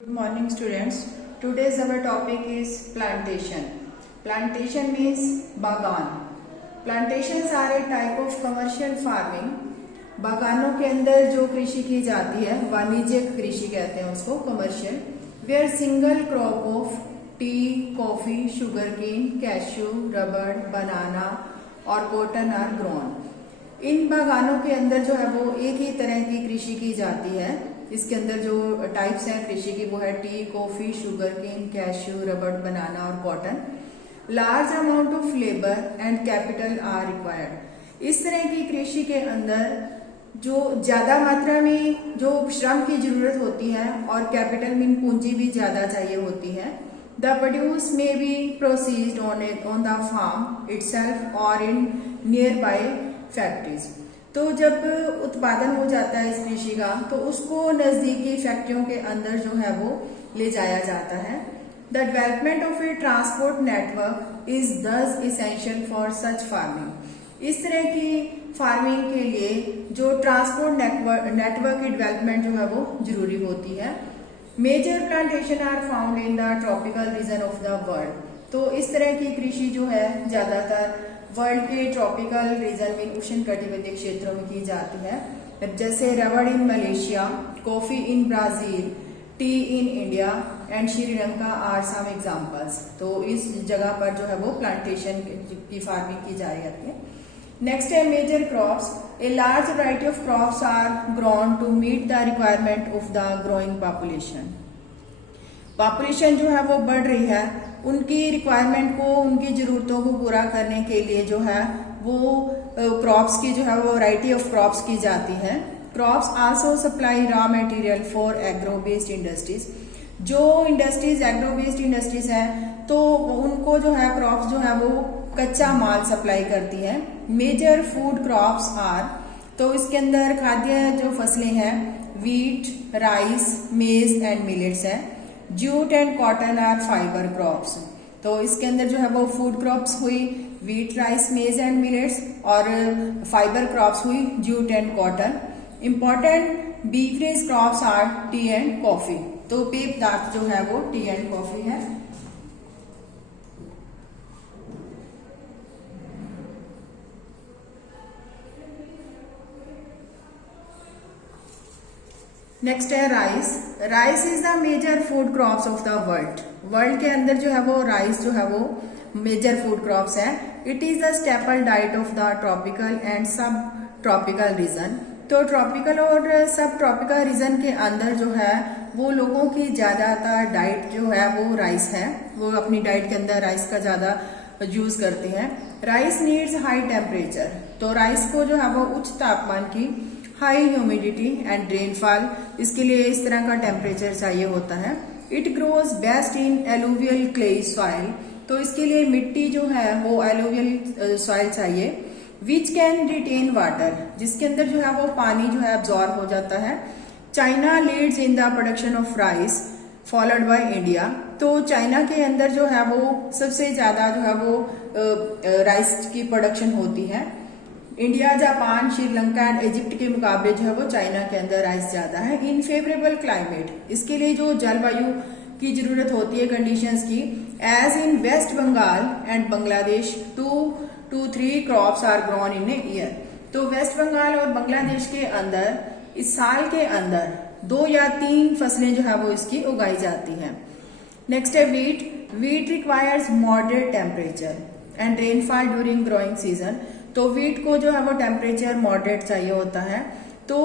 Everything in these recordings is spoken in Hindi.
Good morning students. Today's our topic is plantation. Plantation means बागान. Plantations are a type of commercial farming. बागानों के अंदर जो कृषि की जाती है वाणिज्यिक कृषि कहते हैं उसको commercial. Where single crop of tea, coffee, sugarcane, cashew, rubber, banana और cotton are grown. इन बागानों के अंदर जो है वो एक ही तरह की कृषि की जाती है. इसके अंदर जो टाइप्स हैं कृषि की वो है tea, coffee, sugar cane, cashew, rubber, banana और cotton. Large amount of labour and capital are required. इस तरह की कृषि के अंदर जो ज्यादा मात्रा में जो श्रम की जरूरत होती है और कैपिटल मीन पूंजी भी ज्यादा चाहिए होती है. The produce may be processed on the farm itself और इन नियर बाय फैक्ट्रीज. तो जब उत्पादन हो जाता है इस कृषि का तो उसको नजदीकी फैक्ट्रियों के अंदर जो है वो ले जाया जाता है. The development of A transport network is दस इसेंशियल फॉर सच फार्मिंग. इस तरह की फार्मिंग के लिए जो ट्रांसपोर्ट नेटवर्क की डेवलपमेंट जो है वो जरूरी होती है. Major plantation are found in the tropical region of the world. तो इस तरह की कृषि जो है ज्यादातर वर्ल्ड के ट्रॉपिकल रीजन में उष्ण कटिबंधीय क्षेत्रों में की जाती है. जैसे rubber in Malaysia, coffee in Brazil, tea in India and Sri Lanka are some examples. तो इस जगह पर जो है वो प्लांटेशन की फार्मिंग की जा रही है. नेक्स्ट है major crops. A large variety of crops are grown to meet the requirement of the growing population. Population जो है वो बढ़ रही है, उनकी रिक्वायरमेंट को, उनकी जरूरतों को पूरा करने के लिए जो है वो क्रॉप्स की जो है वो वैरायटी ऑफ क्रॉप्स की जाती है. Crops also supply raw material for agro based industries. जो इंडस्ट्रीज एग्रो बेस्ड इंडस्ट्रीज है तो उनको जो है क्रॉप्स जो है वो कच्चा माल सप्लाई करती है. मेजर फूड क्रॉप्स आर, तो इसके अंदर खाद्य जो फसलें हैं wheat, rice, maize and millets है. Jute and cotton are fibre crops. तो इसके अंदर जो है वो फूड क्रॉप्स हुई wheat, rice, maize and millets और फाइबर क्रॉप्स हुई jute and cotton. Important beverage crops are tea and coffee. तो पेय पदार्थ जो है वो टी एंड कॉफी है. नेक्स्ट है rice. Rice is the major food crops of the world. World के अंदर जो है वो राइस जो है वो मेजर फूड क्रॉप्स है. It is the staple diet of the tropical and सब ट्रॉपिकल रीजन. तो ट्रॉपिकल और सब ट्रॉपिकल रीजन के अंदर जो है वो लोगों की ज्यादातर डाइट जो है वो राइस है. वो अपनी डाइट के अंदर राइस का ज्यादा यूज करते हैं. Rice needs high temperature. तो राइस को जो है वो उच्च तापमान की, हाई ह्यूमिडिटी एंड रेनफॉल, इसके लिए इस तरह का टेम्परेचर चाहिए होता है. It grows best in alluvial clay soil. तो इसके लिए मिट्टी जो है वो एलुवियल सॉइल चाहिए. विच कैन रिटेन वाटर, जिसके अंदर जो है वो पानी जो है अब्जॉर्ब हो जाता है. China leads in the production of rice followed by India. तो चाइना के अंदर जो है वो सबसे ज्यादा जो है वो राइस की प्रोडक्शन होती है. India, Japan, Sri Lanka and Egypt के मुकाबले जो है वो चाइना के अंदर राइस ज्यादा है. इन फेवरेबल क्लाइमेट, इसके लिए जो जलवायु की जरूरत होती है कंडीशंस की, as in West Bengal and Bangladesh 2 to 3 crops are grown in a year. तो वेस्ट बंगाल और बांग्लादेश के अंदर इस साल के अंदर 2 या 3 फसलें जो है वो इसकी उगाई जाती हैं. नेक्स्ट है wheat. Wheat requires moderate temperature and rainfall during growing season. तो वीट को जो है वो टेम्परेचर मॉडरेट चाहिए होता है. तो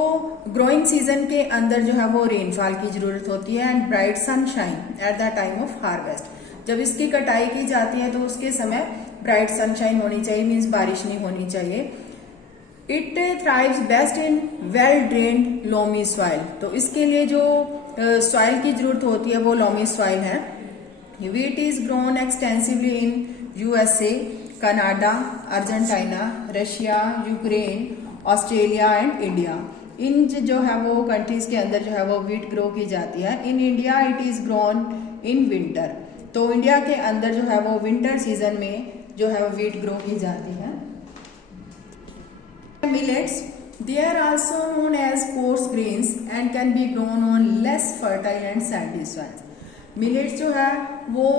ग्रोइंग सीजन के अंदर जो है वो रेनफॉल की जरूरत होती है and bright sunshine at the time of harvest. जब इसकी कटाई की जाती है तो उसके समय ब्राइट सनशाइन होनी चाहिए, मीन्स बारिश नहीं होनी चाहिए. It thrives best in well drained loamy soil. तो इसके लिए जो सॉइल की जरूरत होती है वो लोमी सॉइल है. Wheat is grown extensively in USA, Canada, Argentina, Russia, Ukraine, Australia and India. इन जो है वो कंट्रीज के अंदर जो है वो वीट ग्रो की जाती है. In India it is grown in winter. तो इंडिया के अंदर जो है वो विंटर सीजन में जो है वो वीट ग्रो की जाती है. Millets. They are also known as coarse grains and can be grown on less fertile and sandy soils. Millets जो है वो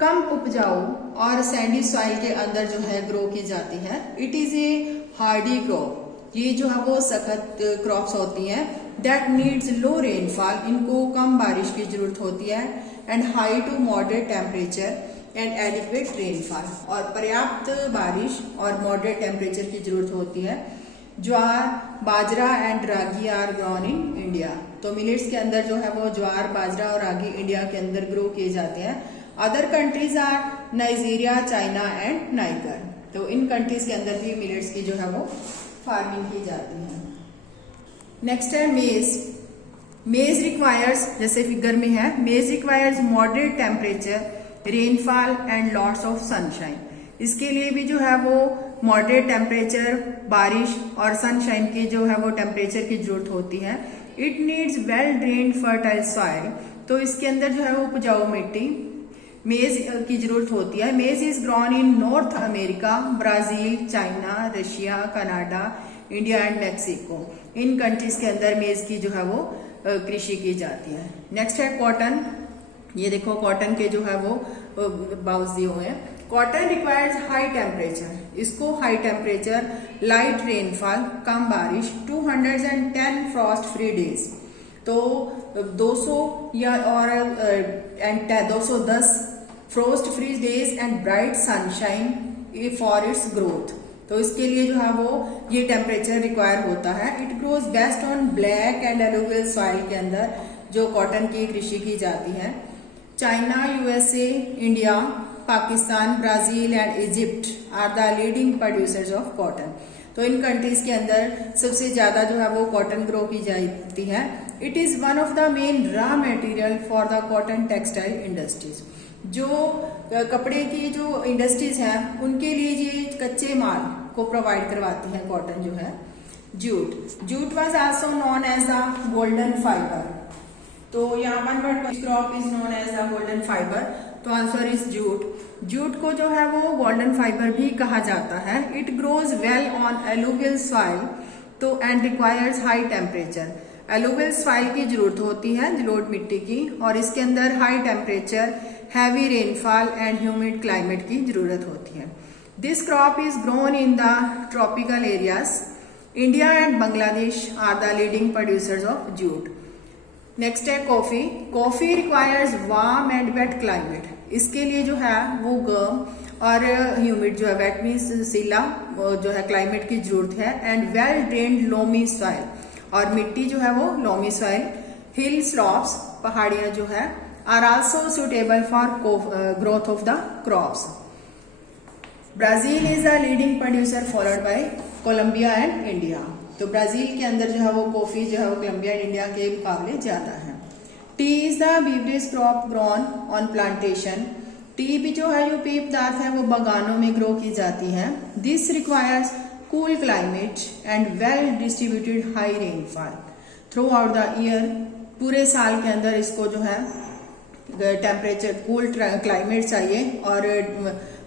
कम उपजाऊ और सैंडी सॉइल के अंदर जो है ग्रो की जाती है. It is a hardy crop. ये जो है वो सख्त क्रॉप्स होती हैं. That needs low rainfall. इनको कम बारिश की जरूरत होती है. And high to moderate temperature and adequate rainfall. और पर्याप्त बारिश और मॉडरेट टेम्परेचर की जरूरत होती है. Jowar, bajra and ragi are grown in India. तो मिलेट्स के अंदर जो है वो ज्वार, बाजरा और रागी इंडिया के अंदर ग्रो किए जाते हैं. Other countries are Nigeria, China and Niger. तो इन कंट्रीज के अंदर भी मिलेट्स की जो है वो फार्मिंग की जाती है. नेक्स्ट है मेज. मेज रिक्वायर्स, जैसे फिगर में है, मेज requires moderate temperature, rainfall and lots of sunshine. इसके लिए भी जो है वो मॉडरेट टेम्परेचर, बारिश और सनशाइन की जो है वो टेम्परेचर की जरूरत होती है. It needs well drained fertile soil. तो इसके अंदर जो है वो उपजाऊ मिट्टी, मेज की जरूरत होती है. मेज is grown in north America, Brazil, China, Russia, Canada, India and Mexico. In countries के अंदर मेज की जो है वो कृषि की जाती है. नेक्स्ट है कॉटन. ये देखो कॉटन के जो है वो बाउल्स दिए हुए हैं. Cotton requires high temperature. इसको हाई टेम्परेचर, लाइट रेनफॉल, कम बारिश, 210 फ्रॉस्ट फ्री डेज. तो 200 या और 210 frost free days and bright sunshine for its growth. तो इसके लिए जो है वो ये टेम्परेचर रिक्वायर होता है. It grows best on black and alluvial soil के अंदर जो कॉटन की कृषि की जाती है. China, USA, India, Pakistan, Brazil and Egypt are the leading producers of cotton. तो इन कंट्रीज के अंदर सबसे ज्यादा जो है वो कॉटन ग्रो की जाती है. It is one of the main raw material for the cotton textile industries. जो कपड़े की जो इंडस्ट्रीज हैं उनके लिए ये कच्चे माल को प्रोवाइड करवाती है कॉटन जो है. Jute. Jute was also known as the golden fibre. तो यहाँ one word crop is known as the golden fibre. तो आंसर इज जूट. जूट को जो है वो गोल्डन फाइबर भी कहा जाता है. It grows well on alluvial soil too and requires high temperature. Alluvial soil की जरूरत होती है, जलोढ़ मिट्टी की, और इसके अंदर high temperature, heavy rainfall and humid climate की जरूरत होती है. This crop is grown in the tropical areas. India and Bangladesh are the leading producers of jute. Next है coffee. Coffee requires warm and wet climate. इसके लिए जो है वो गर्म और ह्यूमिड जो है, वेट मीन्स सीला जो है, क्लाइमेट की जरूरत है. And well drained loamy soil. और मिट्टी जो है वो लोमी सॉइल. हिल स्लॉप्स, पहाड़ियां जो है, are also suitable for growth of the crops. Brazil is the leading producer followed by Colombia and India. तो ब्राजील के अंदर जो है वो कॉफी जो है वो कोलंबिया एंड इंडिया के मुकाबले ज्यादा है. T is the beverage crop grown on plantation. T भी जो है, जो पेय पदार्थ है, वो बागानों में ग्रो की जाती है. This requires cool climate and well distributed high rainfall through out the year. पूरे साल के अंदर इसको जो है टेम्परेचर, कूल क्लाइमेट चाहिए और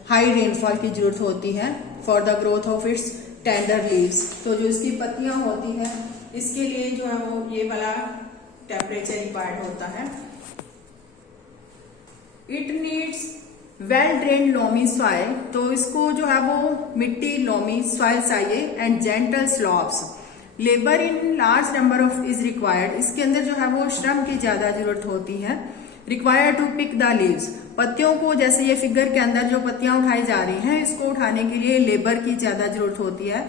हाई रेनफॉल की जरूरत होती है for the growth of its tender leaves. तो जो इसकी पत्तियां होती हैं इसके लिए जो है वो ये वाला टेम्परेचर रिक्वायर्ड होता है. It needs well drained loamy soil. तो इसको जो है वो मिट्टी, लोमी सॉइल चाहिए and gentle slopes. Labour in large number of is required. इसके अंदर जो है वो श्रम की ज्यादा जरूरत होती है. Required to pick the leaves. पत्तियों को, जैसे ये फिगर के अंदर जो पत्तियां उठाई जा रही हैं, इसको उठाने के लिए लेबर की ज्यादा जरूरत होती है.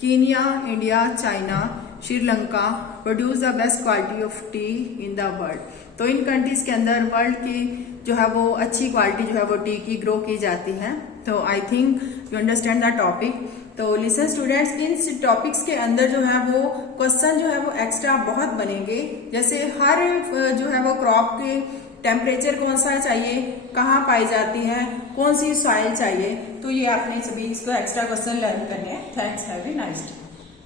Kenya, India, China, Sri Lanka produce the best quality of T in the world. तो इन कंट्रीज के अंदर वर्ल्ड की जो है वो अच्छी क्वालिटी जो है वो टी की ग्रो की जाती है. तो I think you understand the topic. तो लिसन स्टूडेंट्स, इन टॉपिक्स के अंदर जो है वो क्वेश्चन जो है वो एक्स्ट्रा बहुत बनेंगे. जैसे हर जो है वो क्रॉप के टेम्परेचर कौन सा चाहिए, कहाँ पाई जाती है, कौन सी सॉइल चाहिए, तो ये आपने सभी इसको एक्स्ट्रा क्वेश्चन लर्न करने हैं. Thanks, have a nice day.